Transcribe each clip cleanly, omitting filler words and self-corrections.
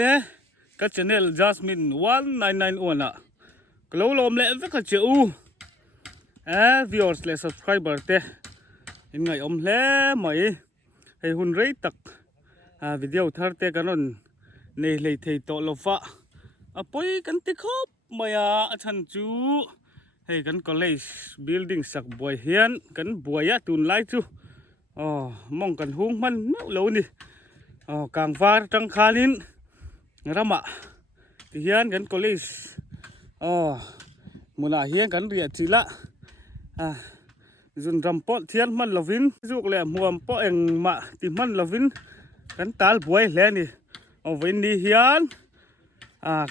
le ka channel Jasmine 1991 a klo lom le ve ka cheu viewers le subscriber te in ngai om hle mai hei hun rei tak video thar te kanon nei lei thei to lofa apoi kan ti khop maya achan chu hei kan college building sak boy hian kan buaya tun lai chu mong kan hung man lo ni kang var tang khalin rama ti hian kan college muna hian kan ria chila zun rampot thian man lovin juk le muam po eng ma ti man lovin kan tal buai hle ni vin ni hian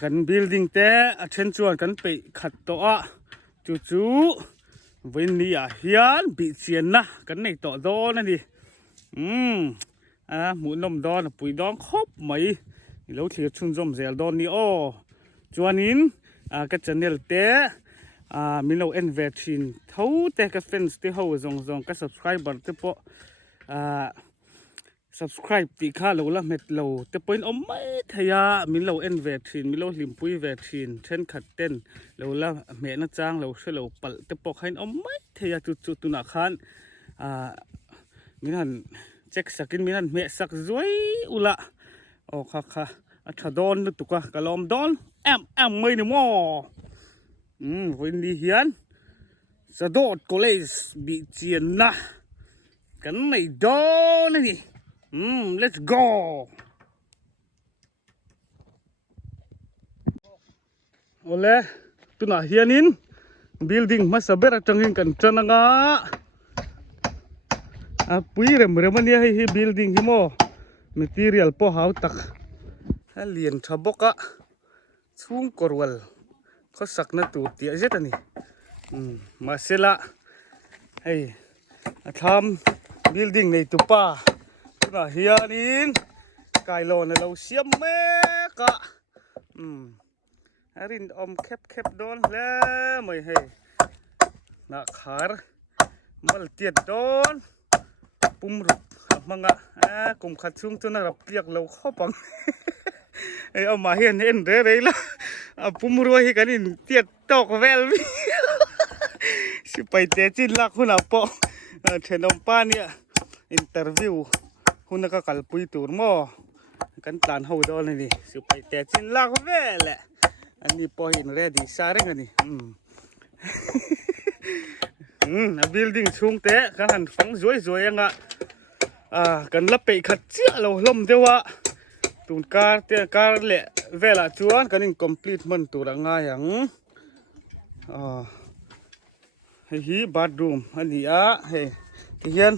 kan building te a then chuan kan pe khat to a chu chu vin ni hian bi chian na kan nei to do na ni mu nom don pui dong khop mai lo thia chun jom zel don ni chuanin ka channel te milo en ve thin tho te ka fans te ho zong zong ka subscriber te po subscribe ti kha lo la met lo te point om mai thaya milo en ve thin milo limpui ve thin then khat ten lo la me na chang lo se lo pal te po khain om mai thaya chu chu tu na khan min han check sakin min han me sak zoi ula kha atha don lu tuka kalom don em mai ni mo vin đi hiền sa đốt college bị chiên na cái này đó này let's go ole tu na hianin building ma saber atangin kan chananga pui rem remania hi building hi mo material po hau tak liền thaboka chung korwal có sạc nó tụt tía rất là nè mà xe lạ hey tham building này tụt pa là hiền in cài lò này lâu xiêm mẹ cả arin khép khép đón lẽ mày hey nã khár mal tiệt đón pum rụp mang cùng khát chung cho nó gặp tiệc lâu khó bằng mà hiền hiền đấy là pumuro hi kanin tiệt tóc vel vi si pai te chin lak huna po thenom pa nia interview huna ka kalpui tur mo kan plan ho do ni si pai te chin lak vel ani po hin ready sareng ani a building chung te kan han phang zoi zoi anga kan la pe khat chia lo lom dewa tun car te car le vela chuan kanin complete man tur anga yang hi bathroom ani he hian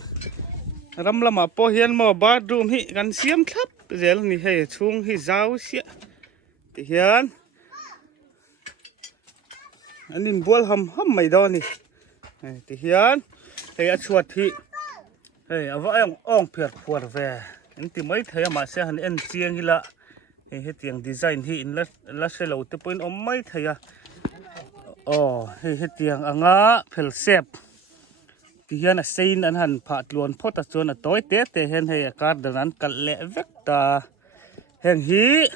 ramlama po hian mo bathroom hi kan siam thlap zel ni he chung hi zau sia ti hian anin bol ham mai do ni ti hian he a chuat hi he awa ong pher phuar ve anh tìm mấy thấy mà xe hắn en chiang như là hết tiếng design hi in là xe lâu tới point ông mấy thấy hết tiếng anga phèn xẹp thì hiện là xây anh hẳn phạt luôn phốt ta cho là tối tết thì hiện hay cả đàn anh cắt lẹ vét ta hiện hi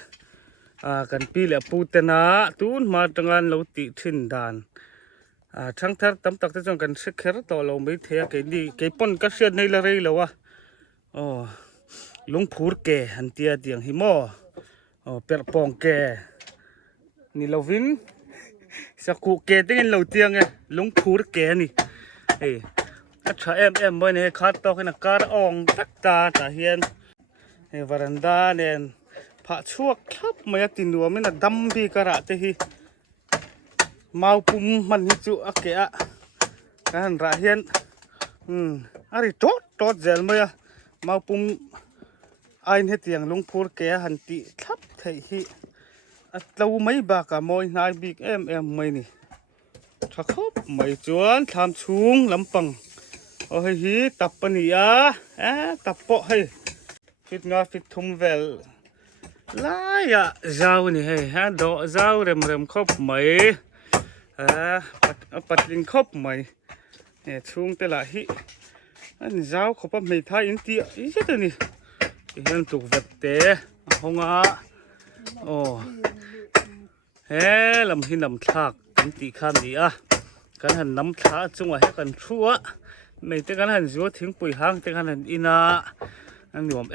cần pi lẹ pu tên tuôn mà trong anh lâu tị thiên đàn thằng thar tấm tắc tới trong cần sức khỏe to lâu mấy thấy cái đi cái pon cắt xe này là đây lâu lung phur ke han tia tiang hi mo per pong ke ni lovin saku ke tengin lo tiang lung phur ke ni acha em boy ne khat to khina kar ong tak ta hian varanda nen pha chuak thap maya tinua mena dam bi kara te hi mau pum man hi chu ake a kan ra hian ari tot zel maya mau pum ai hết tiếng lung phur ke han ti thap thei hi lâu mấy bà cả môi nai big em mày nè thắc khóc mày chuan tham xuống lắm bằng hi tập pani tập bộ hay fit thum vel lai zau nè hay độ zau rem khóc mày pat linh khóc mày nè xuống te lại hi anh zau khóc mày thay in ti ít thế nè hiện tục vật tế không โอ้เฮ้ลำหินลำทากกันตีข้ามดีอ่ะกันหันน้ำท้าจังหวะให้กันชัวไม่แต่กันหันชัวทิ้งปุ๋ยหางแต่กันหันอินาอันนี้ผม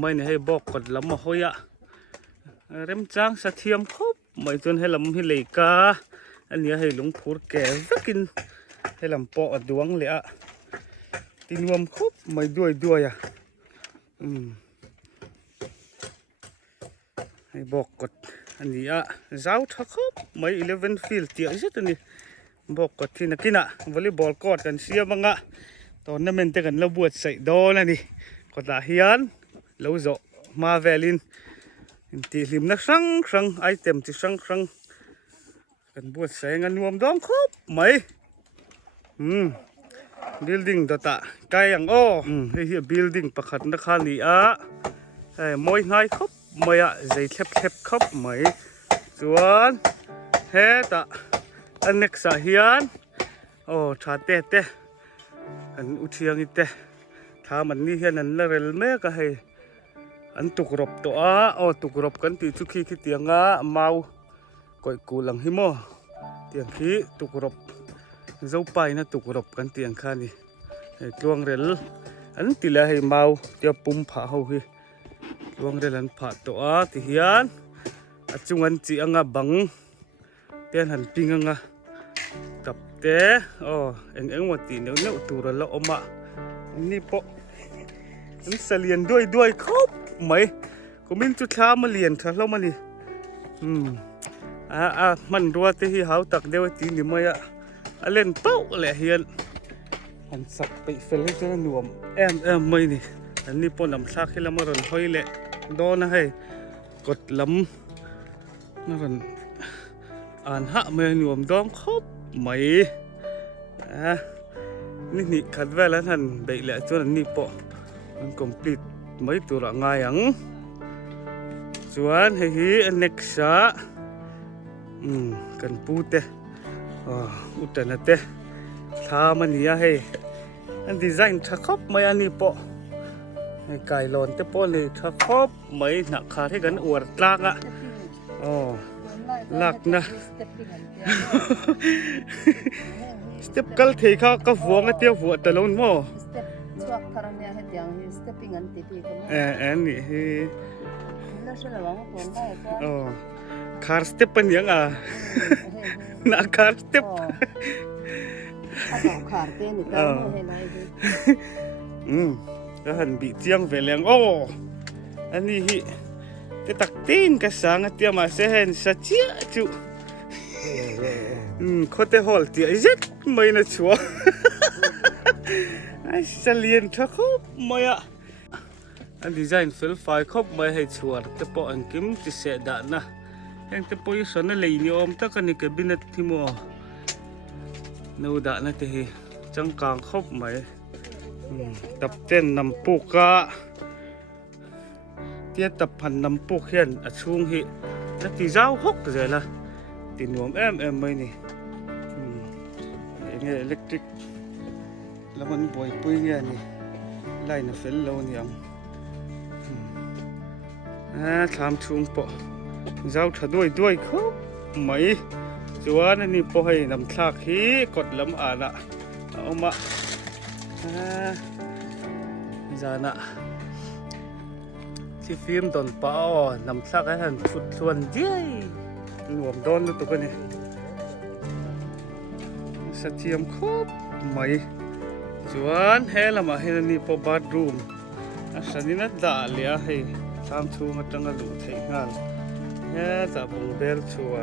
ไม่เนี่ยให้บอกกดลำมาห้อยอ่ะเริ่มจ้างสะเทียมครบไม่จนให้ลำให้เลยกาอันนี้ให้หลวงปู่แก่กินให้ลำปอดวงเลยอ่ะตีนวมครบไม่ด้วยอ่ะให้บอกกดอันนี้อ่ะเจ้าทักครบไม่11 field เตี้ยใช่ตัวนี้บอกกดที่นักกินอ่ะวอลเลย์บอลกอดกันเสียบ้างอ่ะตอนนั้นเป็นแต่กันเราบวชใส่ดอแล้วนี่กดละเฮียนเราจะมาเวลินตีริมนักสังไอเต็มที่สังกันบวชใส่งานรวมดองครบไหมบิลดิ้งตัวตะไกอย่างโอ้เฮียบิลดิ้งประคัดนักขันนี่อ่ะมวยง่ายครบไม่อะใจเทบครบไหมส่วนเฮตะอันเน็กสาเฮียนโอ้ชาเตะอันอุทิยังอิเตะถ้ามันนี่เฮียนันละเรลเมก็ให้อันตุกรบตัวโอ้ตุกรบกันตีทุกขี้เตียงเมาก่อยกูหลังหิมอเตียงขี้ตุกรบเจ้าไปนะตุกรบกันเตียงข้านี่ให้ดวงเรลอันตีละให้เมาเตียปุ่มผาเฮาฮีดวงเรลอันผาตัวตีเฮียนอาจุงันจีอังบังเตียนหันปิงอังกับเตะโอ้เอ็งว่าตีเนื้อตัวเราออกมานี่ปะนั่นเสลียนด้วยครบไหมก็มินจุดช้ามาเลียนเถอะเรามานี่มันรัวที่เขาตักเดียวตีนี่มาอะเล่นเป้าแหละเฮียนหันสักไปเฟลจนหน่วมไม่นี่อันนี้ปนลำซากให้เรามารันห้อยแหละโดนนะให้กดลำนั่นอ่านหะเมนูมดองครบไหมนี่ขัดแวแล้วท่านเบลล์จนนี่ปะมันคอมพลีทไม่ตัวละง่ายยังส่วนเฮียเน็กซ่ากันพูดเตะอุตนะเตะถ้ามันนี่ให้อันดีไซน์ชักครบไม่อันนี้ปะให้ไก่หลอนเตะปะเลยชักครบไม่หนักขาให้กันอวดลากอ่ะลักนะสเต็ปกัลเทค่าก็หัวงั้นเตี้ยหัวแต่ละคนมั่วช่วงคาราเมลให้เตียงสเต็ปปิ้งอันตีปีกันนี่แล้วฉันระวังคนได้ก็คาร์สเต็ปเป็นยังน่าคาร์สเต็ปคาร์เต้นนี่ก็ไม่ให้เลยก็หันบีเจียงเวลียงโอ้อันนี้ที่ตักตีนก็สั่งเตี้ยมาเสียเห็นสัจจะจุโคตรฮอลเตี้ยเจ็ดไม่น่าชัวไอ้เสลียนทักครบไม่อะอันดีไซน์ฟิลไฟครบไม่ให้ชัวแต่พออันกิมจะเสด็จนะยังแต่พออยู่ส่วนเลยนี่อมตะกันนี่ก็บินที่มัวนูดะนะที่จังกางครบไหมตับเต้นนำปูกะเตี้ยตับพันนำปูเขียนช่วงฮีแล้วที่เจ้าหกเลยล่ะตีนวมไม่นี่เงี้ยอิเล็กทริกแล้วมันบ่อยปุ้ยเงี้ยนี่ไล่น่ะเฟลเราเนี่ยทำช่วงปะเจ้าถ้าด้วยครับไหมส่วนนี่พอให้นำทากฮีกดลำละเอามาจานะที่ฟิล์มตอนเป้านำทากให้ท่านสุดส่วนเดียหลวมโดนตัวกันนี่สเทียมครบไหมส่วนเฮลมาเฮนี่พอบาร์รูมสันนิษฐานเลยให้ทำช่วงจังหวะเทงานเฮ้จะบุงเบลชัว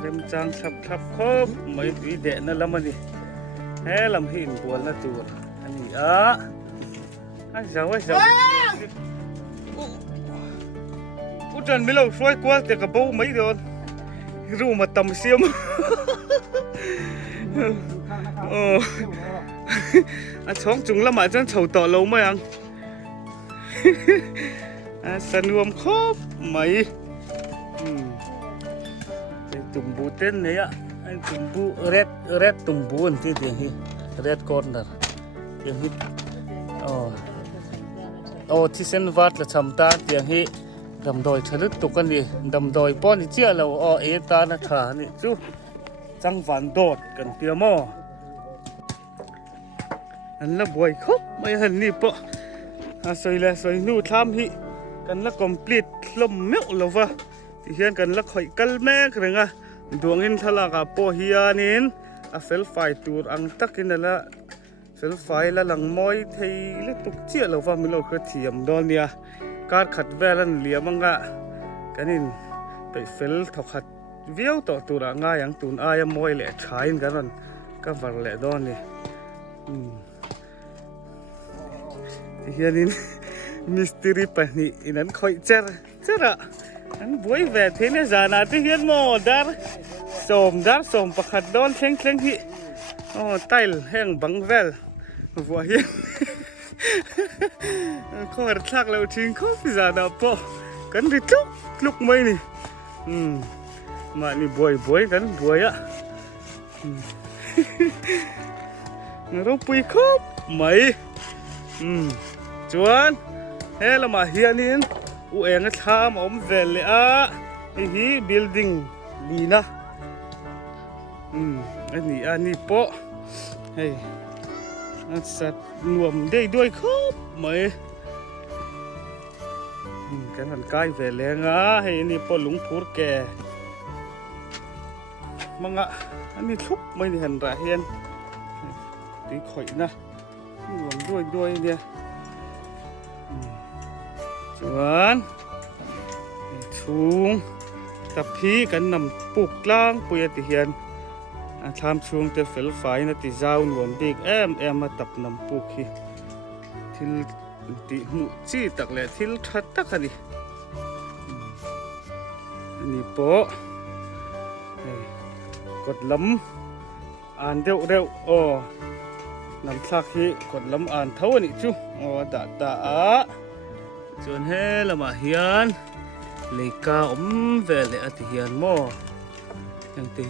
เริ่มจังชับครบไม่ปีเดนนั่นละมันนี่เฮ้ลำหินบัวละตัวอันนี้อันเจ้าผู้จันไม่เล่าช่วยกว่าแต่กระเป๋าไม่โดนรู้มาตำเสียมช่องจุงละหมาจันเฉาต่อเราไหมยังสนุกครบไหมตุ่มบูเต้นเนี่ยตุ่มบูเร็ดตุ่มบูนที่เดียงฮีเร็ดคอร์เนอร์เดียงฮีที่เซนวัดละทำตาเดียงฮี ดำดอยทะลุตุกันดิดำดอยป้อนที่เจ้าเราเอตานะขานี่จูจังหวันโดดกันเปียโมอันละบวยครบไม่เห็นนี่ปะสวยเลยสวยนู่ทำฮิกันละ complete ลมเมลแล้ววะที่เห็นกันละข่อยกัลแม่กระงะดวงอินทลากาโปฮิยานินเฟลไฟตูร์อังตักินนั่นละเฟลไฟละหลังมอยไทยละตุกเจี๊ยแล้ววะมิโลคือเทียมดอนเนี่ยการขัดแวลันเหลี่ยมังกะกันนินไปเฟลทอขัดเวียวต่อตูระง่ายอย่างตูนอายมอยเละชายกันมันก็วังเละดอนนี่ที่เห็นนี่มิสทีรีปะนี่อินันคอยเจอระอันบวยแวดเทนจานาที่เห็นโมดาร์สมประคัดดอนเข่งที่ไตล์แห่งบังเวลวัวเห็นเขาเปิดทักเราทิ้งเขาพิจารณาปะกันดิลุกไม่นี่มานี่บวยกันบวยอะเราปุยครบไม่จวนเฮ้ละมาเฮียนินเองก็ทำเวลเลยฮีบิลดิ้งดีนะอันนี้ปะเฮ้อันสัตว์รวมได้ด้วยครบไหมกันหันใกล้เวลเลยเฮ้นี่ปะหลงพูดแกมังอันนี้ทุบไม่ได้หันระเฮียนตีข่อยนะรวมด้วยเนี่ยจวนชุงตะพีกันนำปุกล่างปุยติเฮียนทำชุงเตเฟลไฟนะติเจ้าหนวมบิ๊กแอมมาตับนำปุกฮีทิลติหนุจีตักแหละทิลทัดตักนี่อันนี้โปกดล้ำอ่านเร็วนำทักฮีกดล้ำอ่านเท่านี้จูตาจวนเฮละมาเฮียนเลยกาเวลเลยอติเฮียนโมยังตี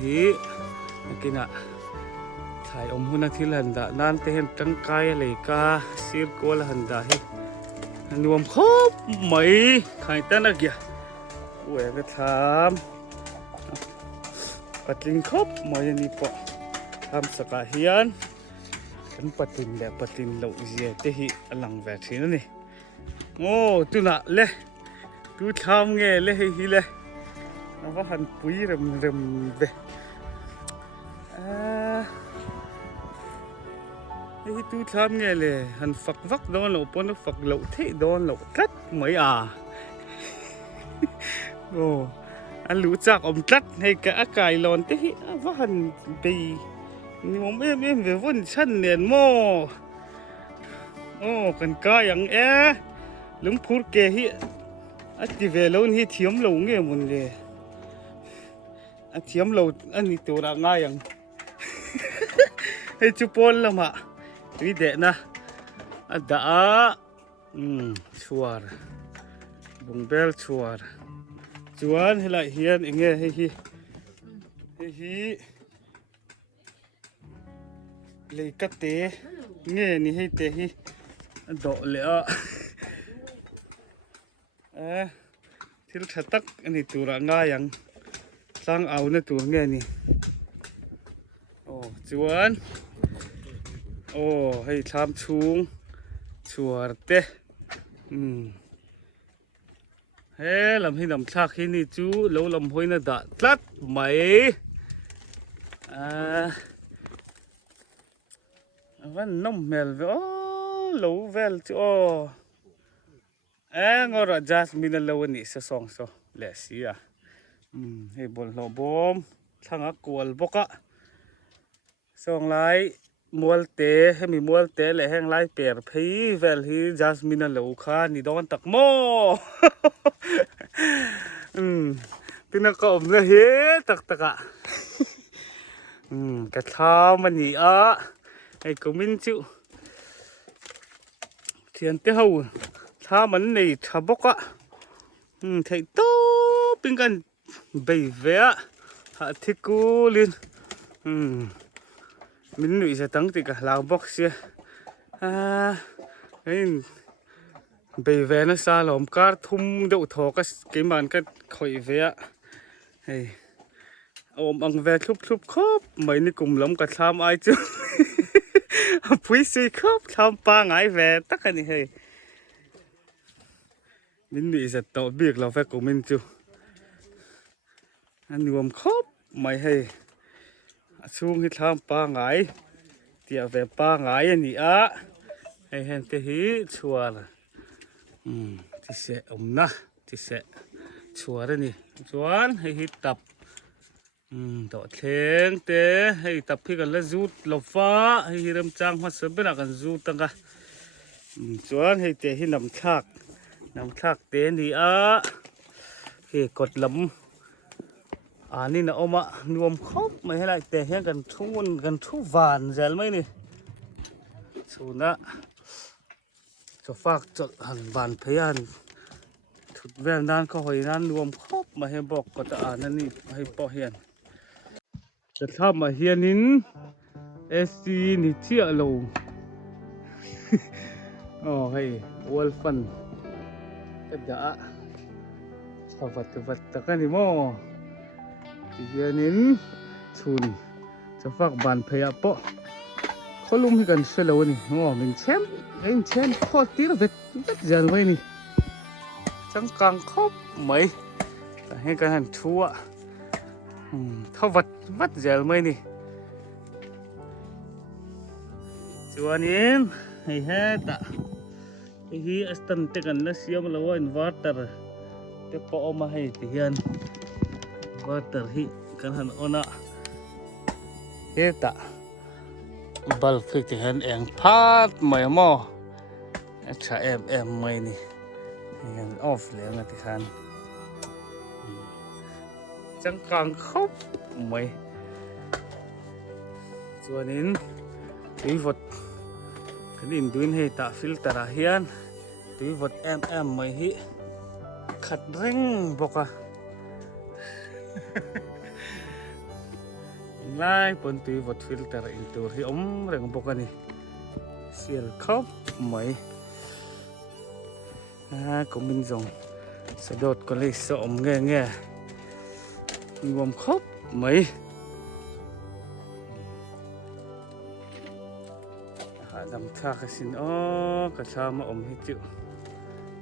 กินถ่ายหุ่นที่ลันดานั่นเตเห็นตั้งกายเลยกาซีร์โกลหันดาฮินวมครบไหมใครตั้งนักยาเวก็ทำปัดลิงครบไหมนี่ปะทำสกาเฮียนกันปัดลิงแบบปัดลิงเหล่าเจียเตหิอลังแวทีนั่นนี่ตุน่ะเลยตุทำไงเลยฮิเลยแล้วก็หันปุยเริ่มเว้ตุทำไงเลยหันฝักโดนเราปนฝักเหลาเทโดนเราตัดไม่อันรู้จักตัดให้กับอากาศร้อนเตะว่าหันไปนี่ผมไม่เว้นชั้นเนียนกันก้าอย่างลุงพูดแกฮิอันที่เวลานี่เทียมเราเงี้ยมันเลยอันเทียมเราอันนี้ตัวละง่ายอย่างให้จุปนละมาวิเดนะอันดาชัวร์บุงเบลชัวร์จวนให้ละเฮียนเองให้ฮีเลยกัดเตะเงี้ยนี่ให้เตะฮีดอกเลยที่เราตักอันนี้ตัวละง่ายอย่างสร้างเอาในตัวเงี้ยนี่จวนให้ทำชุงชัวร์เตะเฮ้ลำให้ลำชักให้นี่จูแล้วลำห้อยน่ะดัดตัดไหมวันน้ำเมลเวลูเวลจูงอร์จัสมินเลวนี่เสสองโซเลสีให้บอลโลบอมทั้งกวลบกะสองไลมัวเตะให้มีมัวเตะเลยแห้งไล่เปียร์พีเวลฮีจัสมินเลวขานี่โดนตักโมที่นักก็เลยเฮตักะกระทามันนี่ไอ้ก็มินจูเทียนเต้าถ้ามันนี่ทับบกไทยโตเป็นกันใบเวะหาที่กูลินมินหนุ่ยจะตั้งติกะลาวบกเสียไอ้ bây về nó xa lỏm cá thum đậu thò cái màn cái khỏi về hey ôm ăn về khúc khóc mấy ni cùng lắm cả tham ai chứ quý sĩ khóc tham ba ngái về tất cả này hey mình bị giật tàu biệt là phải của mình chứ anh nuông khóc mày hey xuống cái tham ba ngái tiệt về ba ngái anh nhỉ á hay hèn cái hí chua là thì sẽ na thì sẽ chua đấy nè chuan hay hít tập đọ thèn té hay tập khi gần là rút lộc phá hay hiram trang hoa sớm bên nào gần rút tăng cả chuan hay té hi nằm thạc té nè á khi cột lấmนี่นะอมะนวมครบไม่ให้ไรแต่เห็นกันทุกวันเจอไหมนี่สูนะจะฝากจดหันบานพยานถุดแวนด้านเขาหอยนั้นรวมครบมาให้บอกก็จะนั่นนี่ให้ปอเฮียนจะทำมาเฮียนินSCนี่เที่ยวลงอ๋อให้วอลฟันก็จะสวัสดิ์ตะกันนี่มั้งเฮียนินชุนจะฝากบานพยาปะเขาลุมให้กันเสลวนี่อ๋อมันแชมป์พอตีแล้วเวทเจอไว้นี่จังกลางครบไหมแต่ให้กันหันชั่วเท่าวัดเจอไหมนี่ส่วนนี้ให้เฮ็ดให้ฮีอัสตันเตกันแล้วเสียมแล้วว่าอินวอร์เตอร์เดี๋ยวพอเอามาให้ที่เฮียนwater hi kan han ona eta bal phik ti han eng phat mai mo cha em mai ni han off le nga ti khan chang kang khop mai chuanin tui vot kanin duin he ta filter a hian tui vot em mai hi khat reng boka ngay pun tùy vật filter in tur hi reng bok ani sial khop mai cũng mình dùng sẽ đột có lấy sợ nghe ngom khop mai đam tha cái xin cái cha mà hi chịu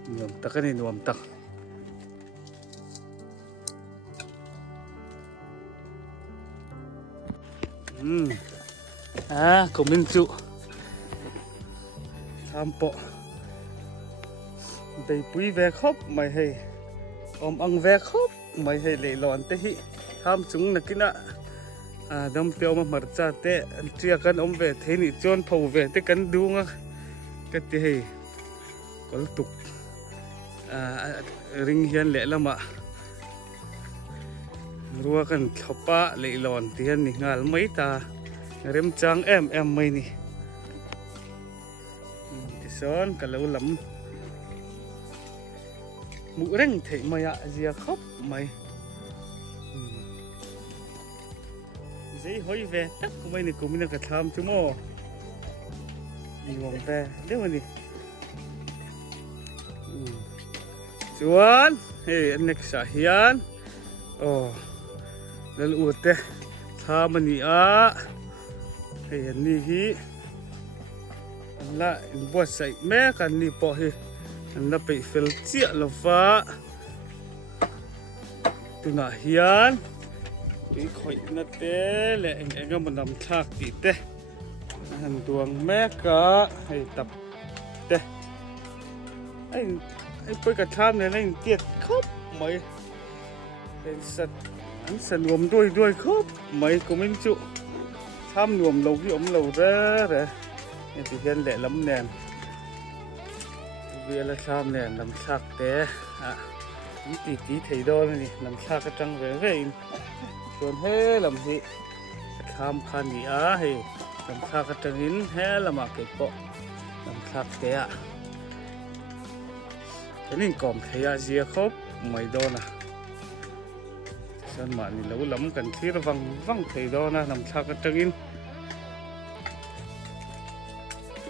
ngom tắc cái này ngom tắc của mình chịu tham bộ đầy quý về khóc mày hay ăn về khóc mày hay lấy lòn thế hi tham chúng là cái nạ đâm tiêu mà mở ra thế chia cân về thế này chôn phù về thế cân đúng á cái thế hay có tục ring hiền lẽ lắm ạ rùa kan thapa lấy lòn tiền ni ngal mấy ta rem chang em mấy ni thì son cả lâu lắm mũ reng thấy mày ạ gì khóc mày giấy hối về tất của mày này cũng là cả tham chứ mò đi vòng về đấy mà đi chuan hey anh này xả hiền lalu teh sama ni ni hi la buat sai me kan ni po hi na pe fel chia lova tu na hian kui khoi na te le eng man nam thak ti te han tuang me ka hay tập te ai poi ka tham ne nei tiet khop maiเป็นสัตว์อันสนวมด้วยครับไม่ก็ไม่จุทำนวมเราที่เราเร่เนี่ยที่เห็นแหละลำแนนเวลาทำเนี่ยลำชักแต่นี่ตีไทยดอนนี่ลำชักก็จังเร่ส่วนเฮ้ลำที่ทำพันนี่ให้ลำชักก็จังหินเฮ้ลำมาเก็บปะลำชักแต่ทีนี้กล่อมขยะเสียครบไม่โดนฉันมานี่เราล้ำกันที่ระวังไทยดอนะนำชากันจังอิน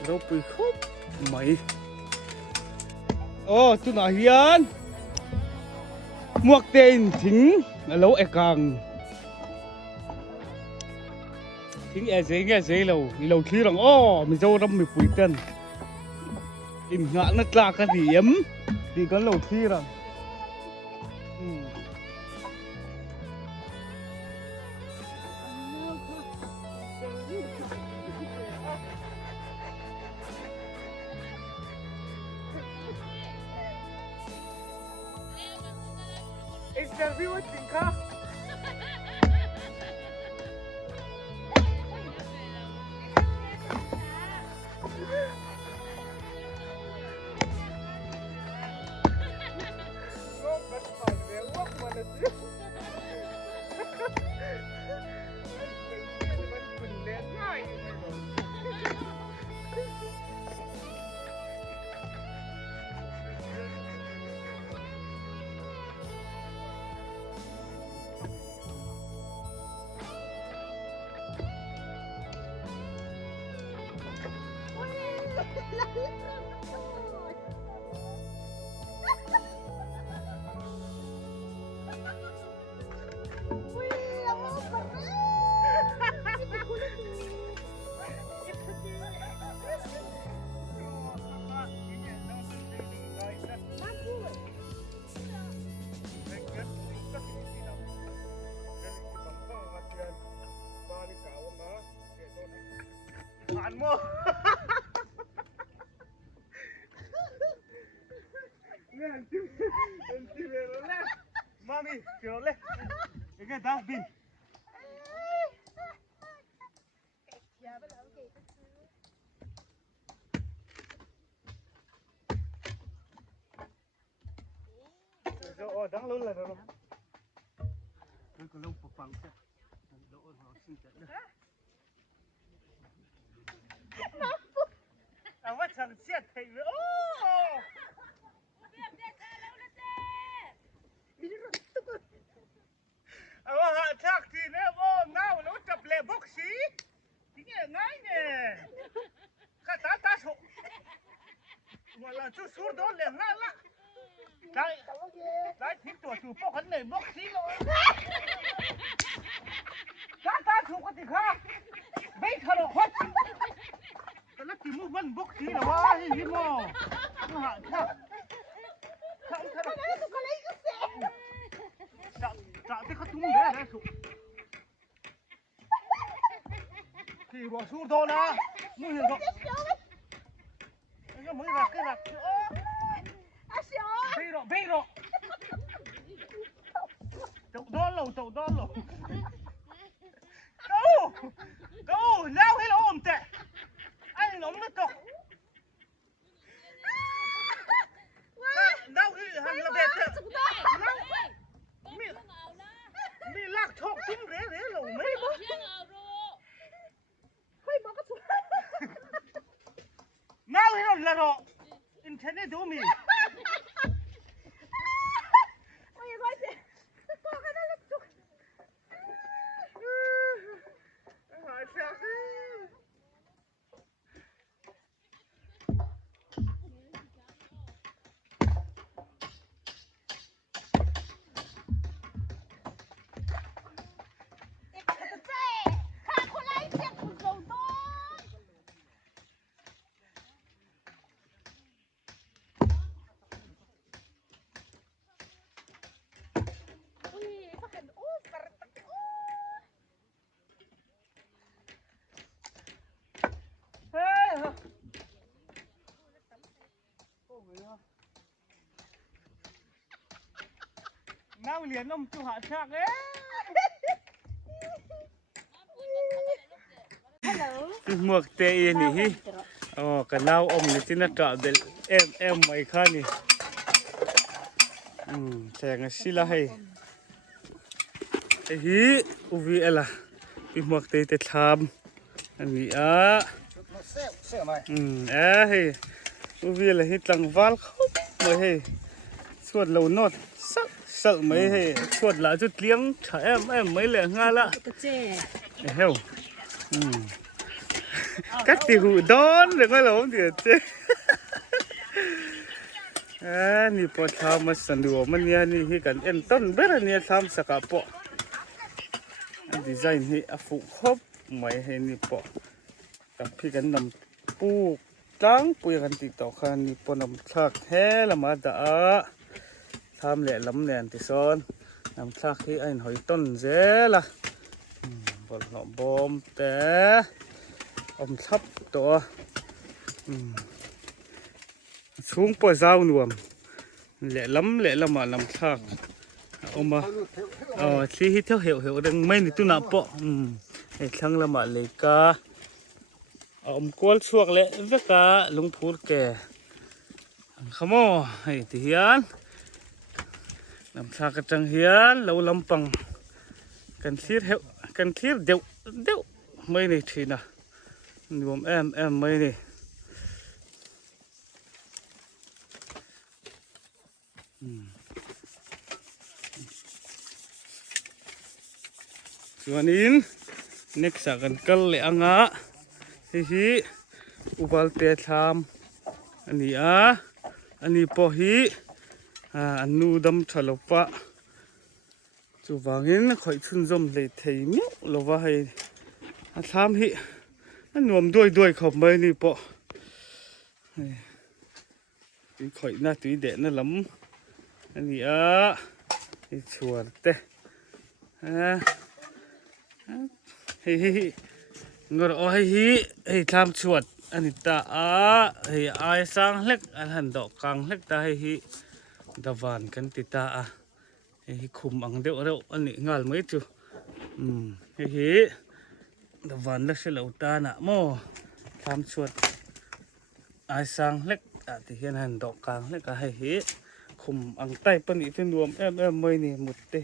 เราไปคบไหม ô chú nói hiền muộc tên thính lâu e càng thính e dễ lâu khi rằng ô mình dâu đâm mình bụi tên in ngã nó là cái điểm thì có lâu khi rằng interview with Tinka. Bạn mua Mami, tiro le. Ege das bin. Rồi, đang luôn là rồi. Tôi có lông phục bằng chắc. Đỗ nó xin chạy được. À, mất chẳng xiết thầy nữa. Hạ chắc thì nếu ôm nào nó chập lệ bốc xí thì nghe ngay nè cả ta sổ mà là chú xuống đó liền ngay lạ đấy thích tuổi chủ bốc hắn này bốc xí rồi ta sổ có gì khác mấy thằng nó hot ta nó chỉ muốn vấn bốc xí là quá hi mò hạ chắc Dạ thế có tung đấy đấy sụp thì bỏ xuống thôi na mới hiểu rồi cái mới là cái lạc bê rồi tàu đó lầu câu lao hay là ôm tệ anh nóng nước cọc lao cái hàng là bẹt tệ mi lạc chọc tung rế lầu mấy bố hơi bó cái chuột nào hết rồi là rồi internet đâu mi ôi gọi gì có cái đó là chuột hỏi sao nào liền ông chú hạ chắc ấy muộc tê nè cái nào ông này chỉ là trọ để em mấy khăn nè sẽ ngay xí là hay hi uvi là cái muộc tê tê tham anh nghĩ hay uvi là hít lăng val không mới hay suốt lâu nốt sắc sợ mấy hay suốt là chút liếng chả em mấy lẻ nga lạ heo cách thì hụ đón được ngay là không thiệt chứ นี่พอทำมาสนุกมันเนี่ยนี่ที่กันเอ็นต้นเบอร์เนี่ยทำสักปะดีไซน์นี่ฟุกครบไม่ให้นี่ปะกับพี่กันนำปูตั้งปุยกันติดต่อกันนี่ปนำชักแห่ละมาด่าทำแหล่ลำแหล่ที่ซ้อนนำชักที่ไอ้หอยต้นเจละบอลหนอบอมแต่อมทับตัวสูงปะเจ้าหน่วมแหล่ละมาลำชักเอามาที่เที่ยวเหวดังไม่นี่ตุนับปะไอ้ทั้งละมาเลยกากวลช่วงเละเวกาลุงพูดแกขโมยให้ที่เฮียนลำชากระจังเฮียนเราลำปังกันทีเหวกันทีเดียวไม่นี่ทีนะรวมแอมไม่นี่ส่วนนี้นึกสักกันกัลเลยอ่ะฮีอุบลเตะทำอันนี้พอฮีอันนู้ดำฉลบปะจูวางินคอยชุนจมเลยเทียมเราว่าให้ทำฮีอันนวมด้วยขอบไม่นี่ปะตีคอยน่าตีเด็ดน่าล้ำอันนี้นี่ชวนเตะเฮ้งรอให้ทำชวดอันนี้ตาให้ไอสังเล็กอันหันดอกกลางเล็กตาให้ดาวานกันติตาให้คุมอังเดียวอันนี้งาลไม่จูให้ดาวานเล็กเสลาตาหนะโมทำชวดไอสังเล็กที่เห็นหันดอกกลางเล็กให้คุมอังใต้ปนิเป็นรวมแอมไม่นี่หมดเตะ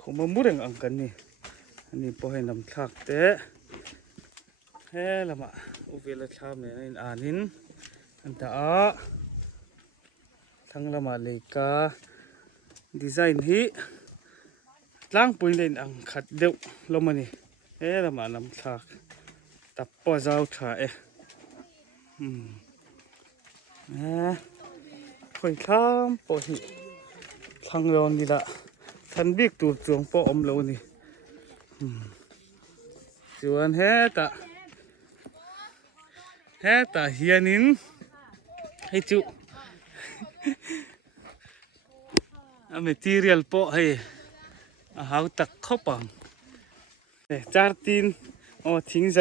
คุมมามุดอังกันนี่อันนี้พอให้นำทักเตะเฮ้ละมาอุเวลชามเนี่ยนินอันตาทั้งละมาเลยกาดีไซน์ที่ล้างปุ๋ยเล่นอังขัดเดียวลงมานี่เฮ้ละมานำทักตับปอเจ้าถ่ายค่อยข้ามปอหิทางเรานี่ละทันบิ๊กตัวจวงปออมเรานี่ส่วนเฮตาเฮียนินให้จุmaterialปอให้หาตักเข้าปังจาร์ตินทิ้งใจ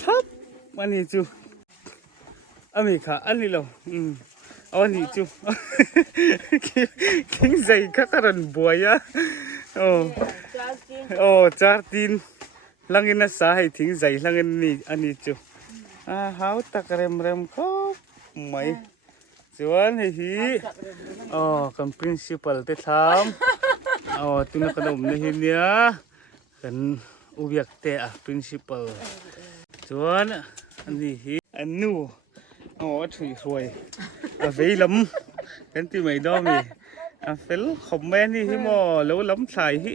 ครับอันนี้จูอันนี้ค่ะอันนี้เราอันนี้จูทิ้งใจข้ากันบัวยะจาร์ตินlangin na sahay ting zay langin ni anito how tak rem ko may juan hi kan principal te tham tuna kanom na hinya kan ubyak te principal juan ani hi anu thui ruồi vei lắm kan ti mai do mi fel comment ni hi mo lo lắm sai hi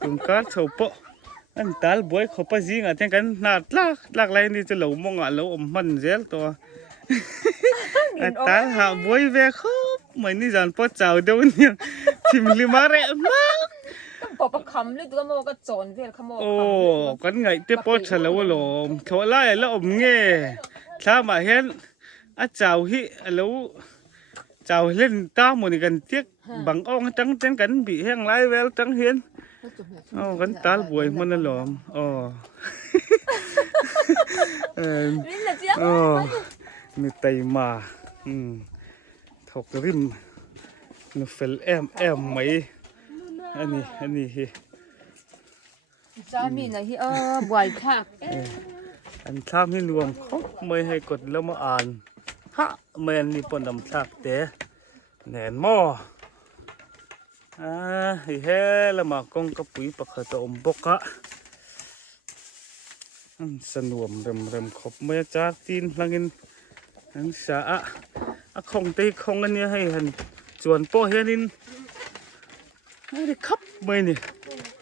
tum ka chau po anh tal buổi khó pas gì ngã tiếng cắn nạt lắc lại đi cho lẩu mong ngã lẩu mặn rét to anh tal hạ buổi về khóc mấy ni dàn pot chào đâu nhỉ chim li má rẹ má bỏ bắp khắm lên tụi nó có tròn về khăm con ngày tiếp pot chào lẩu lẩu thọ lại lẩu nghe sao mà hen chào hi lẩu chào lên tao một gần tiếc bằng ong trắng trắng cắn bị hang lái về trắng hiênกันตาลบวยมันน่ะหลอมมีไตมาถกริมนเฟลแอมไหมอันนี้ฮิจามีนะฮิบวยค่ะอันทำให้รวมเขาไม่ให้กดแล้วมาอ่านฮะแมนนี่ปนดำทักเตะแหนนหม้อเฮ้ละมากงกระปุยปะขะตอมบกะสนวมเริ่มขบเมื่อจ้าตีนลังอินอันสะคงตีคงอันนี้ให้หันจวนโปเฮนินได้ขับไม่นี่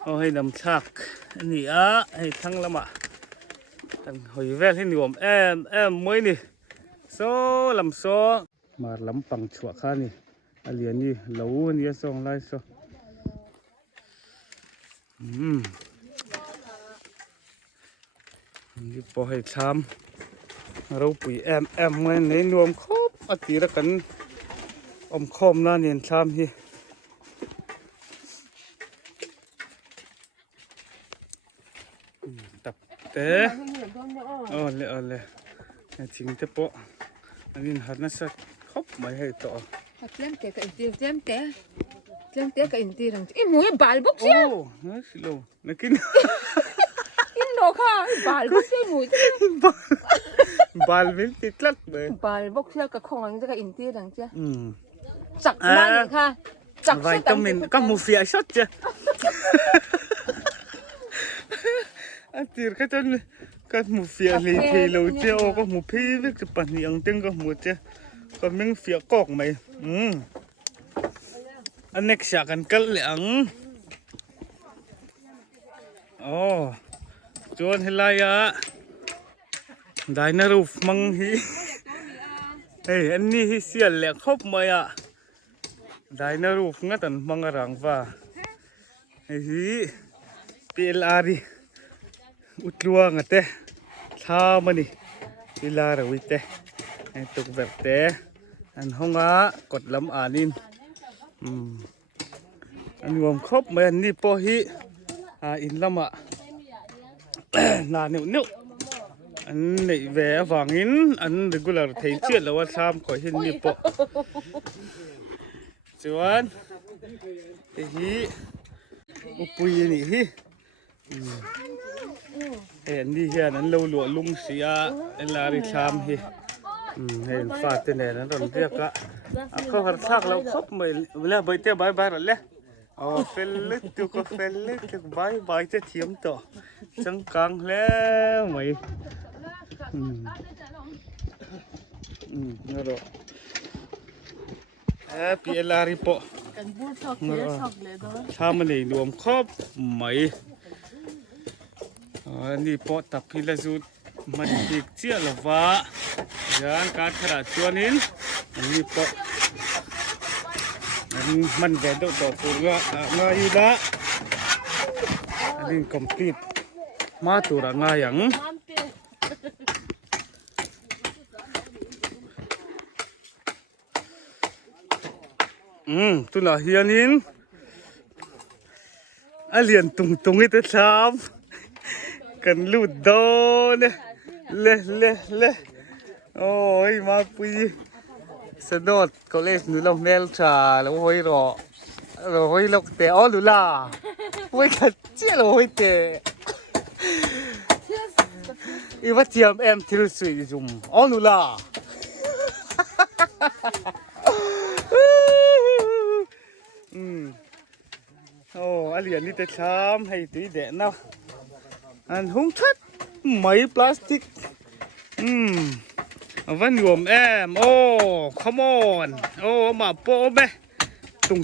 เอาให้นำชักอันนี้ให้ทั้งละมาตั้งหอยแวลให้รวมแอมไม่นี่โซ่ลำโซ่ มาลำปังชัวข้านี่อาเลียนนี่เหลาเนี่ยส่งไล่ส่งนี่พอให้ชามเราปุ๋ยแอมเงินในนวมครบอติระกันอมคอมน่าเนียนชามฮีตับเตะเอาเลยทิ้งเตะโปะอันนี้หัดน่าสักครบไม่ให้ต่อเล่มเตะกับอินเล่มเตะกับอินตีรังอีหมูบาลบุกเชีย โอ้น่าสิโลนักกินอินโนค่ะบาลบุกเชียหมูบาลมิลติดลัดเลยบาลบุกเชียกับของจะกับอินตีรังเจ้าจักนั่นค่ะจักไวตามินก็มูฟิอาช็อตจ้ะอันที่ก็จนก็มูฟิอาลีพีเราเจ้าก็มูพีวิกปันยังตึงก็มูเจ้าก็มึงฟิอากอกไหมอันนี้ฉากันกันเหลืองโอ้จวนเฮลายะได้นะรูฟมังฮีเฮ้ยอันนี้เสียเหลือครบไหมอ่ะได้นะรูฟงั้นตันมังรังว่าเฮ้ยพีเอลอารีอุดลวงอ่ะเต้ท้ามันนี่พีเอลอาร์วิเต้ไอ้ตุกแบบเต้อันห้องอ่ะกดลำอานินอันรวมครบไหมอันนี้พอฮีอินลำอ่ะนาเหนียวอันนี้แหวฝังอินอันนี้กูเลยเทียนเชื่อแล้วว่าชามขอเห็นนี่ปะส่วนฮีอุปุยนี่ฮีเห็นดีเฮียนั้นเราหลวลุงเสียเอลาริชามฮีเห็นฟาดเตนนั้นตอนเรียกละเขาหัดซักเราครบไหมเวลาใบเตะใบอะไรเลยอ๋อเฟลเล็กตัวก็เฟลเล็กตัวใบจะเทียมต่อจังกังแล้วไหมนั่นหรอพีเอลาริโปชามันนี่รวมครบไหมอันนี้โปตับพิลาจูมันติดเชี่ยละวะยังการขนาดตัวนี้อันนี้โปมันแก่ดอกตัวงาอยู่ละอันนี้คอมพลีทมาตัวงาอย่างตุลาเฮียนินอาเลียนตุงให้ชามกันลูดโดนเละโอ้ยมาปุยสนดก็เล่นหนูเราเมลชาแล้วห้อยรอเราห้อยลกเตะอ๋อหนูล่ะห้อยขัดเจี๊ยเราห้อยเตะอีว่าเจียมเอ็มที่รู้สึกจุ่มอ๋อหนูล่ะโอ้อาเลียนนี่แต่ช้ำให้ตีแดดนะอันหงชัดไหมพลาสติกวันรวมโอ้ come on โอ้มาโป้เบ้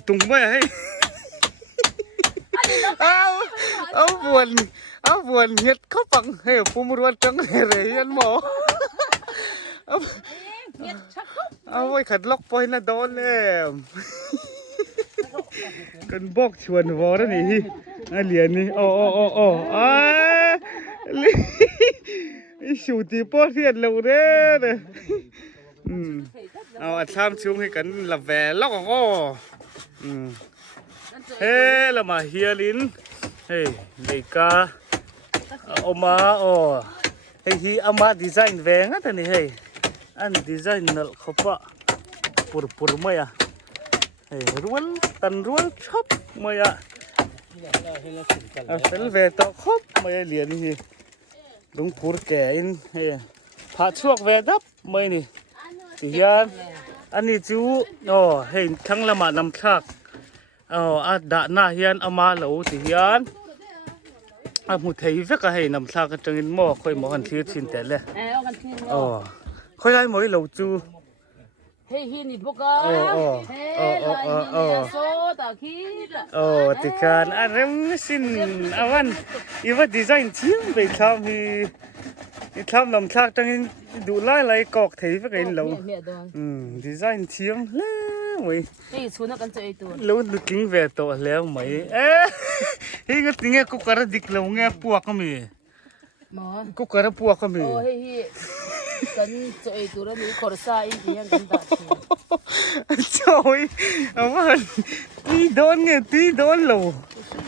ตุงไว้ให้เอาวนเฮ็ดเข้าปังให้ผู้มรวดจังเลยยันหมอเอาไว้ขัดล็อกปอยนะโดนแล้วกันบอกชวนวอร์นี่เหรียญนี่โอ้ชูตีโป้เทียนเราเด้อเอาอัดซ้ำชุ่มให้กันละแวล็อกก็เฮ้ละมาเฮียลินเฮ้เลกาเอามาเฮ้ฮีอามาดีไซน์แหวงอ่ะท่านนี่เฮ้อันดีไซน์นั่นเขาปะปุรมาอ่ะเฮ้รวนตันรวนชอบมาอ่ะเป็นแหวนต่อครบมาเหรียญนี่ลุงพูดแก่อินเฮ้ผาช่วงแหวนดับไม่นี่ที่ยันอันนี้จูเห็นทั้งละมาน้ำชักอาดาหน้ายันอามาเหลาที่ยันหมุดเทียบก็ให้น้ำชักจังอินหม้อค่อยหม้อกันทีชินแต่เลยค่อยได้หม้อเหลาจูเฮ้ยนี่พวกก็เฮ้ยโซตาคีดติการอะไรไม่สินอาวันอีว่าดีไซน์ชิ้นไปทำให้ อีทำลำชากจังดูไล่ไล่กอกถีไปกันเราดีไซน์เทียมแล้วเว้ย นี่ชวนกันจะไอตัว แล้วดูกิ้งเวทตัวแล้วไหมเฮ้ยก็ติงเงี้ยกุกระดิกเราเงี้ยปวกก็มี หมอ กุกระปวกก็มี โอ้เฮ้ยกันจะไอตัวแล้วนี่ขอร์ซ่าอินเดียกันตัดสิ trời ơi tí đón nghe tí đón lù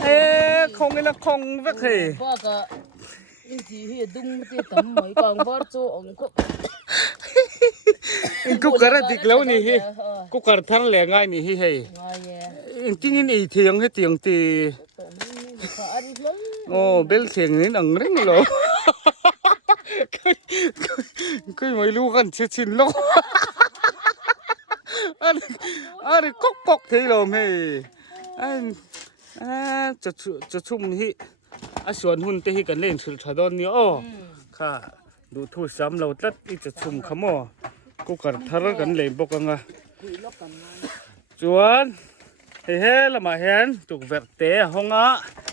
ê không là không vất hề พ่อก็อินจีเฮียดุ้งที่ทำหมอยกองพ่อโจองก็ กูกระดิกแล้วนี่ฮิกูกระทั้งแหล่ง่ายนี่ฮิเฮ้ ง่ายแย่ จริงๆนี่เทียงให้เทียงตี ตัวนี้ขาอันนี้เลย โอ้เบลเทียงนี่หนังเร่งเหรอก็ไม่รู้กันชินๆแล้วอันนี้ก๊อกทีเราเฮ้จะชุ่มฮิส่วนหุ่นเตะกันเล่นสุดชาดอนนี่อ้อค่ะดูทูซ้ำเราตัดอีจะชุ่มขโมกูกัดทะเลกันเล่นบกันอ่ะจวนเฮ้ละมาเห็นตุกเวกเตะห้องอ่ะ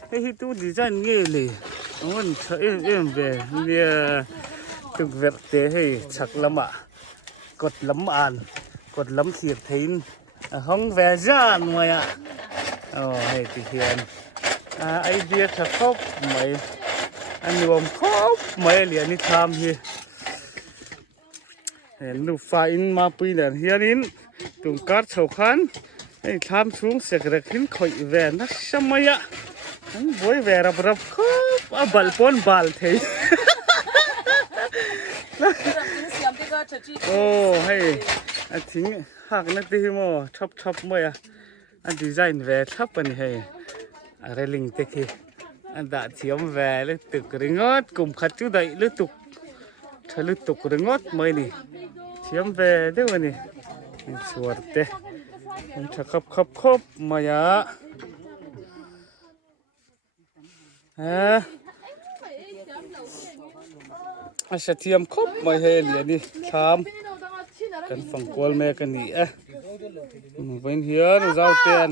เฮ้ยตู้ดีใจงี้เลยมันเชื่อเว้ยเนี่ยตุกเวกเตะให้ชักละมากดล้ำอ่านกดล้ำเขียดทิ้งห้องแวจานมาอ่ะโอ้ให้ติเทียนไอเดียจะครบไหมอันนี้ผมครบไหมเหรียญนี่ทำเฮียเห็นลูกไฟมาปีเดียนเฮียนินตุงกัดเฉาขันไอ้ทำสูงเสกเรกินคอยแวนนักสมัยอ่ะอันบอยแวรับครบบัลปอนบัลเทยโอ้ให้ทิ้งหักนักที่โมชอบมั้ยอ่ะอันดีไซน์แวชอบปะนี่ให้อะไรลิงเตะอันดาเทียมแวเลยตึกริงอดกลุ่มขัดจุดใดเลยตุกถ้าเลยตุกริงอดไม่นี่เทียมแวเด้อนี่สวยเตะมันจะครบมายะอาจจะเทียมครบไม่ให้เหรียญนี่ชามกันฝั่งกวลแม่กันนี่เป็นเฮียนเราเตียน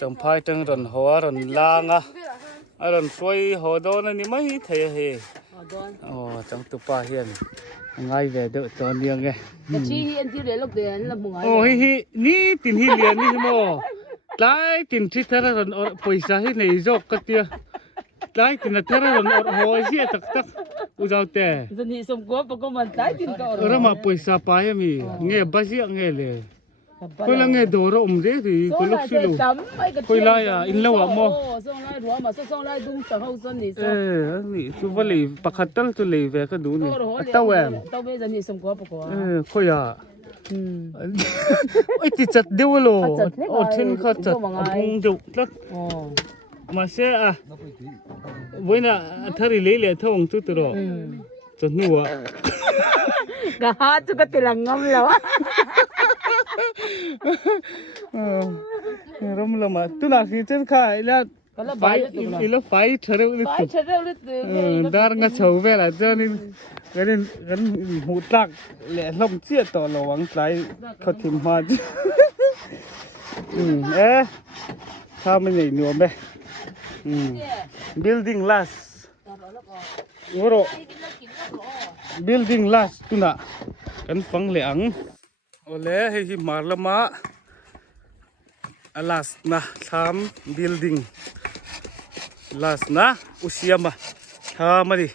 จังพายจังรันหัวรันลางอ่ะรันช่วยหัวโดนนี่ไม่เท่เฮโอ้จังตุปาเฮียนง่ายเวดตอนยังไงชี้เฮียนที่เรียนลูกเดือนละมึงไงโอ้ฮินี่ตินฮิเลียนนี่โมไล่ตินที่เธอรันปอยสาฮิในจอกกัดเดียไล่ตินเธอรันหัวเสียตักอุจาวเตะจะนี่สมควรปกมันตายตินก็เรามาปอยสาปายมีเงี้ยบาสิเงี้ยเลยคนละเงี้ยโดรอมเดที่คนลุกสิลูคนละอ่ะอินละวะโมส่งไล่รัวมาส่งไล่ดุ้งจะเข้าส้นนี่นี่สุวรรณีปักขัดตั้งตัวเลยเวก็ดูนี่เต้าแหวนเต้าเวจะนี่สมควรปกคุยอ่ะไอ้ติดจัดเดียวโลโอ้ทิ้งเขาจัดพุงเดียวแล้วมาเสียอ่ะวันน่ะถ้าริเล่ท่องจุดตัวจัดนัวกะฮะจุกติลังงมแล้วรำละมาตุนักที่เจ้าข้าไฟอีลไฟเฉลี่ยลิตุดาร์งาเฉาเวล่ะเจ้านี่กันหูตักแหล่ลมเจี๊ยต่อระวังสายเขาถิ่มมาถ้ามันใหญ่หนัวไหมbuilding last โอ้โห building last ตุนักกันฟังเหลียงโอ้เล่ให้หิมาละมาlast นะทำ building last นะอุเซียมาทำมาดิ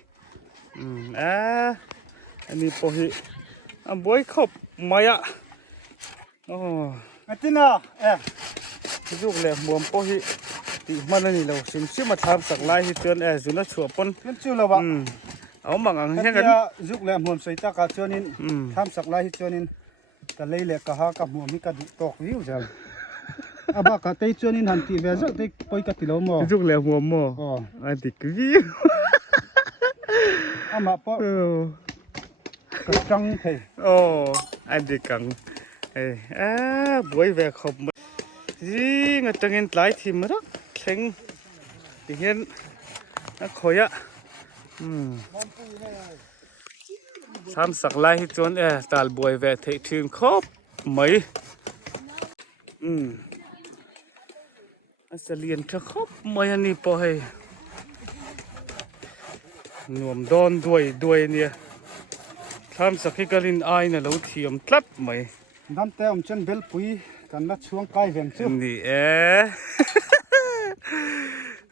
อันนี้พอหิบอยครบมายะโอ้อันที่น่ะยุคเลยบวมพอหิตีมันนี่เราซิมมาทำสักลายที่เตือนจุนัดชัวปนจู่แล้วบ่เอาบางอันเช่นกันยุคเลยบวมใส่ตากาจวนินทำสักลายที่จวนินแต่เลยเลยก็หากับบวมมีกระดูกตอกวิวจังบ้ากะเตยจวนินหันตีเวซเตยปอยกะติโลโมยุคเลยบวมโมอันติกวิวมาปอกระจังเทโอ้อันติกังบวยแวกขบจีงัดจังเงินหลายทีมรักแข่งที่เห็นนักขอยะทำสักลายที่จนตาลบวยแวกเททีมครบไหมอาจจะเรียนจะครบไหมอันนี้พอให้ นวมดอนด้วยเนี่ยทำสักให้กลินไอน่ะเราเทียมตัดไหม น้ำเต้มจนเบลปุยกันละช่วงใกล้เวียงจุ นี่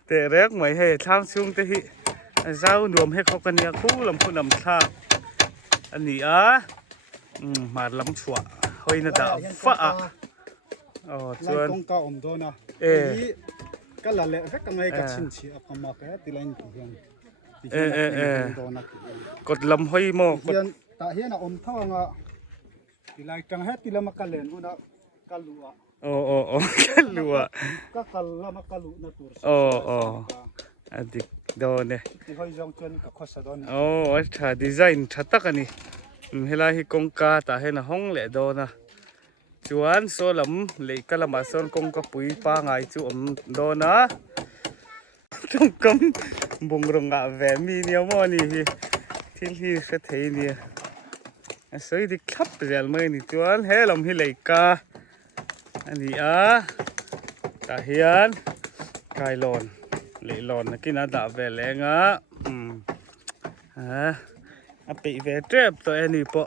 แต่แรกไหมให้ทำช่วงแต่ที่เจ้านวมให้เขากันเนี่ยคู่ลำพูนำท่าอันนี้มาลำชัวเฮ้ยน่าจะฟ้าอ๋อ ไล่ ส่วน ตรงเก่าโดนนะก็ละเละก็ไม่กัดชินชีอับมาแค่ตีไล่ตีเฮียนโดนนะ กดลำห้อยหมอก เฮียนตาเฮียนท่องอ่ะตีไล่จังให้ตีละมักกะเลนหุ่นอ่ะกะลัว โอ้กันรัว ก็กะละมักกะลุนะตัว โอ้อันนี้โดนเนี่ย ที่ห้อยจงจนกับข้อสะดอน โอ้ถ้าดีไซน์ชัดตักอันนี้เฮลาฮิกงกาตาเห็นห้องเละโดนะจวนโซลำเล็กกะละมาโซนกงกะปุยป้าไงจูโดนะจงกำบงรงะแหวนมีเนี่ยมอนี่ที่ที่เสถียรเนี่ยสวยดีครับเรียลไม่นี่จวนเฮลำฮิเล็กกาอันนี้ตาเฮียนไกลลอนเละลอนนะกินอาดาแหวนแรงไปเวทเจ็บตัวนี้ปะ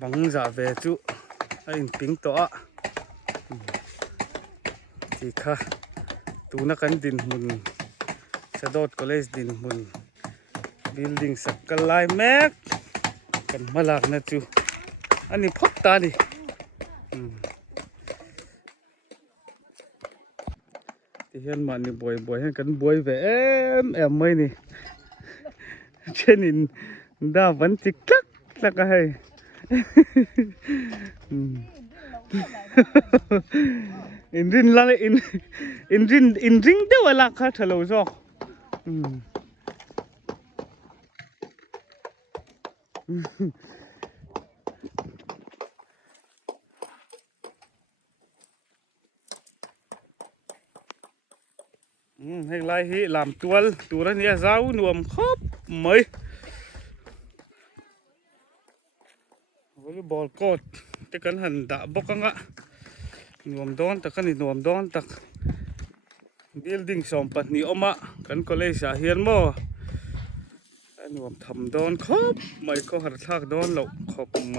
บังจ่าเวจุไอ้ปิงตัวที่ข้าตูนักกันดินมุนสะดดก็เลยดินมุนบิลดิ้งสักกลายแม็กกันมาลากนะจูอันนี้พบตาดิที่เห็นมันนี่บ่อยให้กันบ่อยแหวมไม่นี่เช่นดาวันจิกลักแล้วก็ให้อินรินละอินริงเดียวละค่ะทะลุจอกให้ไล่ฮิลามตัวนี้เจ้านวมครบไหมวอลเลย์บอลโคตรแต่กันหันดาบกังอะนวมดอนแต่กันนี่นวมดอนตักบิลดิ้งสองปัตนี่ออกมากันก็เลยสาเฮียนบ่นวมทำดอนครบไหมก็หัดทักดอนหลอกครบไหม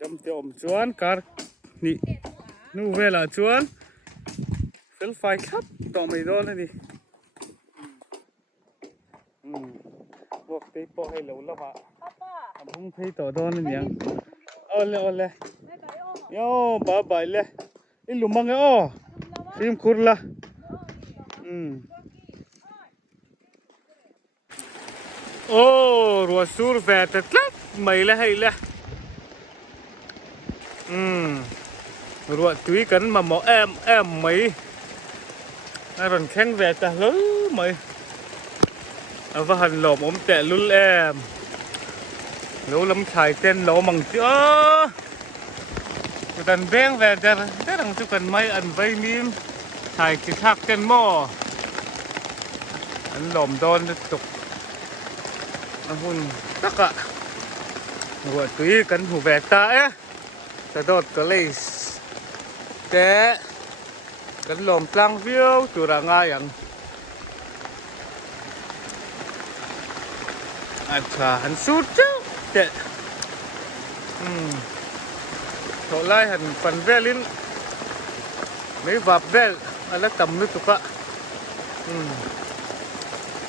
ดำเตียวจวนการนี่นู่เวลาจวนฟิลไฟครับต่อไม่โดนเลยดิพวกตีโปให้เหลวแล้วมาพุ่งที่ต่อโดนนี่ยังเอาเลยโย่บ้าใบเลยอีหลุมมังเอ้อฟิล์มคุรละโอ้รัวสูรแวดตัดไม่เลยให้เลยรัวตุยกันมาหมอแอมไม่รันแข้งแวดแต่เลยไม่เอาว่าหันหลอมแต่ลุ้นแอมแล้วลำชายเต้นหลอมังเจ้าแต่แบงแวดแต่ดังจุกันไม่อันไว้มีมชายจิทักเต้นหม้ออันหลอมโดนตกอันหุ่นตักอะรัวตุยกันหูแวดตาสะดดก็เลยแต่กันหลอมพลังวิวจุระง่ายอย่างอาจจะหันสุดจ้าแต่โถไล่หันฟันเวลินไม่บับเวลอะไรต่ำนึกตุกะ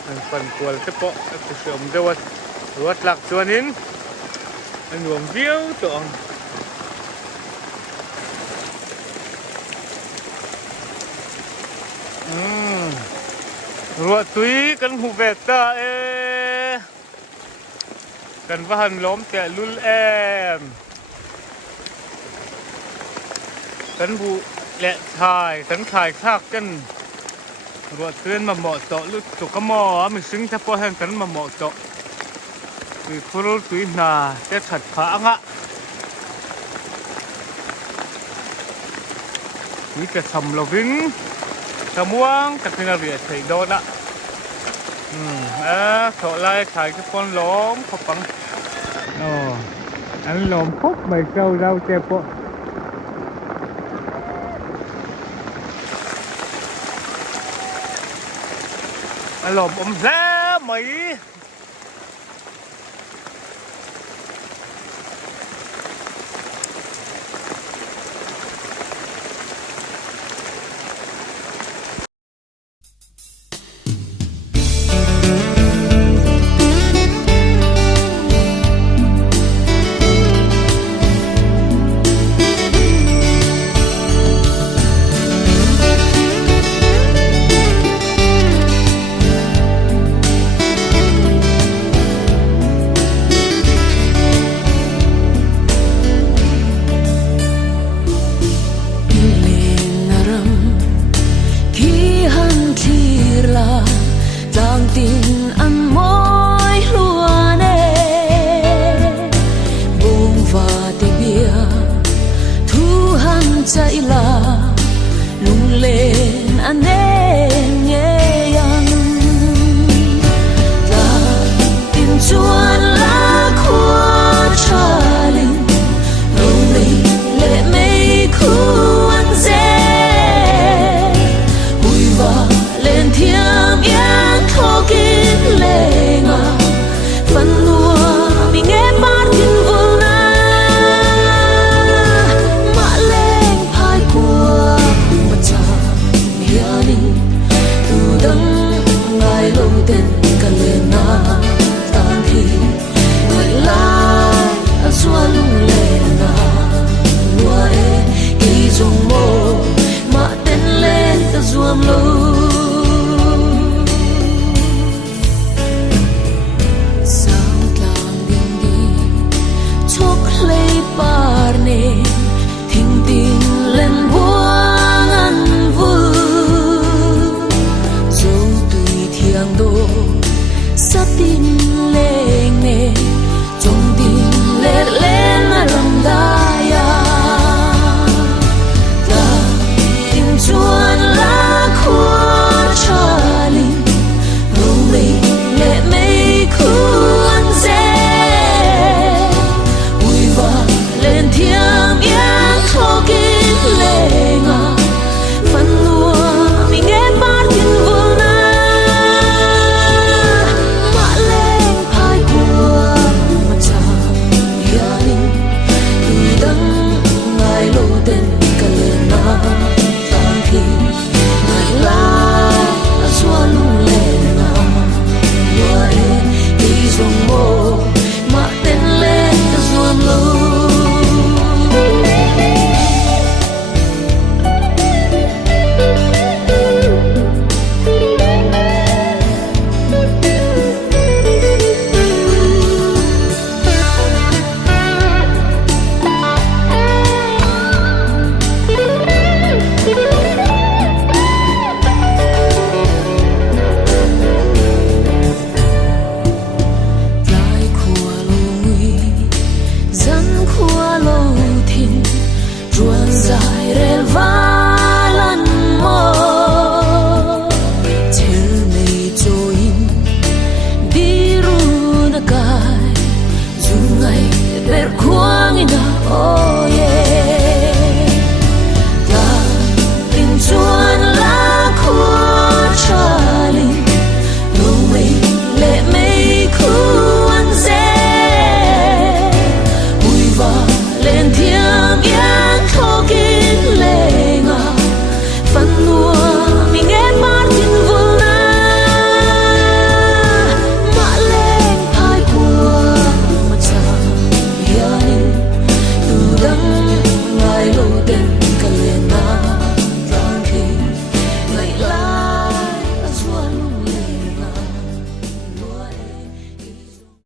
หันฟันกวลเฉพาะจะเชื่อมเดวัดรถหลักส่วนนี้อันหลวมวิวตัวรัวตุยกันหูเบตตากันว่าหันล้มแต่ลุลแอมกันบุและชายกันขายซากกันรัวเตือนมาเหมาะเจาะลุจุกหม้อไม่ซึ้งถ้าพอแห้งกันมาเหมาะเจาะคือพลุตุยนาจะถัดผางะนี่จะทำเราวิ่งสมวงกับเป็นเรียดใส่โดนอ่ะโถไล่ขายกับคนล้มขบปังอันล้มพบไม่เจ้าเราเจ็บปะ lồm lá Mỹ tin ăn mối lúa nè bông và tê bia thu hăng chạy là lung lên anh em nghe yang là tim chuan lá khua cha linh lung linh lệ mây khuôn dễ bụi và lên thiêng yên thô kín lệ ngà phần lúa mình nghe bát kinh vương na mã lên hai của mặt trăng hiền từ đấng ngài lâu tên cần lên na